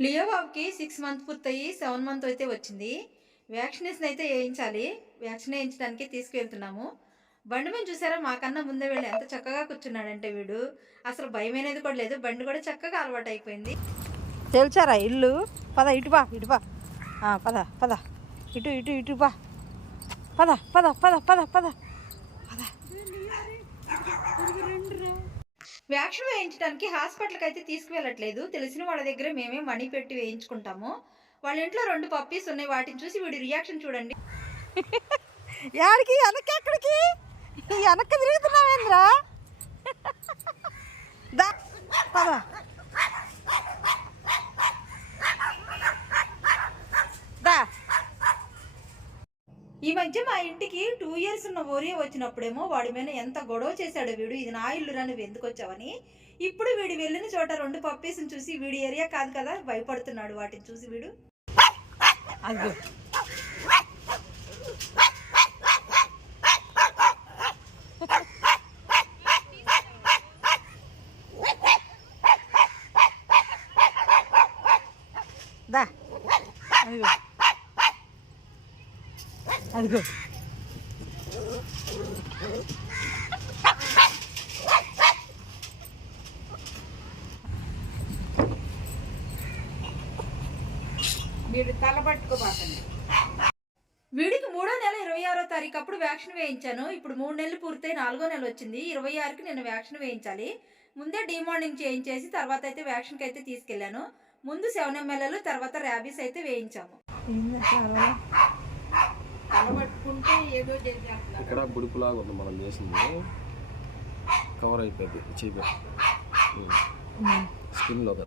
Leo బాబుకి six month పూర్తయి seven month అయితే వచ్చింది. వ్యాక్సినేషన్ అయితే వేయించాలి. వ్యాక్సిన్ వేయించడానికి తీసుకువెళ్తున్నాము. బండి మీద చూసారా? మాకన్నా ముందే వెళ్ళి ఎంత చక్కగా కూర్చున్నాడంటే వీడు. అసలు భయం అనేది కూడా లేదు. బండి కూడా చక్కగా అలవాటు అయిపోయింది. తెలిసారా ఇల్లు. పద ఇటు బా ఇటు బా. పద పద. ఇటు ఇటు ఇటు బా. పద పద పద పద. పద. వ్యాక్సిన్ వేయించడానికి హాస్పిటల్కి అయితే తీసుకువెళ్ళట్లేదు. తెలిసిన వాళ్ళ దగ్గర మేమే మనీ పెట్టి వేయించుకుంటాము. వాళ్ళ ఇంట్లో రెండు పప్పీస్ ఉన్నాయి. వాటిని చూసి వీడి రియాక్షన్ చూడండి. యాడికి? వెనక్కి ఎక్కడికి? వెనక్కి తిరుగుతున్నావేంద్రా దా పద దా ఈ మధ్య మా ఇంటికి టూ ఇయర్స్ ఉన్న ఓరియో వచ్చినప్పుడేమో వాడి మీద ఎంత గొడవ చేశాడు వీడు ఇది నా ఇల్లురా నువ్వు ఎందుకు వచ్చావని. ఇప్పుడు వీడు వెళ్ళిన చోట రెండు పప్పీస్ని చూసి వీడి ఏరియా కాదు కదా భయపడుతున్నాడు వాటిని చూసి వీడు. దా. అదిగో. మీరు తల పట్టుకోబాకండి. వీడికి మూడో నెల ఇరవై ఆరో తారీఖు అప్పుడు వ్యాక్సిన్ వేయించాను. ఇప్పుడు మూడు నెలలు పూర్తయి నాలుగో నెల వచ్చింది. ఇరవై ఆరుకి నేను వ్యాక్సిన్ వేయించాలి. ముందే డిమార్నింగ్ చేయించేసి తర్వాత అయితే వ్యాక్సిన్కి అయితే తీసుకెళ్ళాను. ముందు సెవెన్ ఎంఎల్ఎల్ తర్వాత ర్యాబీస్ అయితే వేయించాము. ఇక్కడ బుడుపులాగా ఉంది మనం చేసింది. కవర్ అయిపోయింది. చీప. స్కిన్లో కదా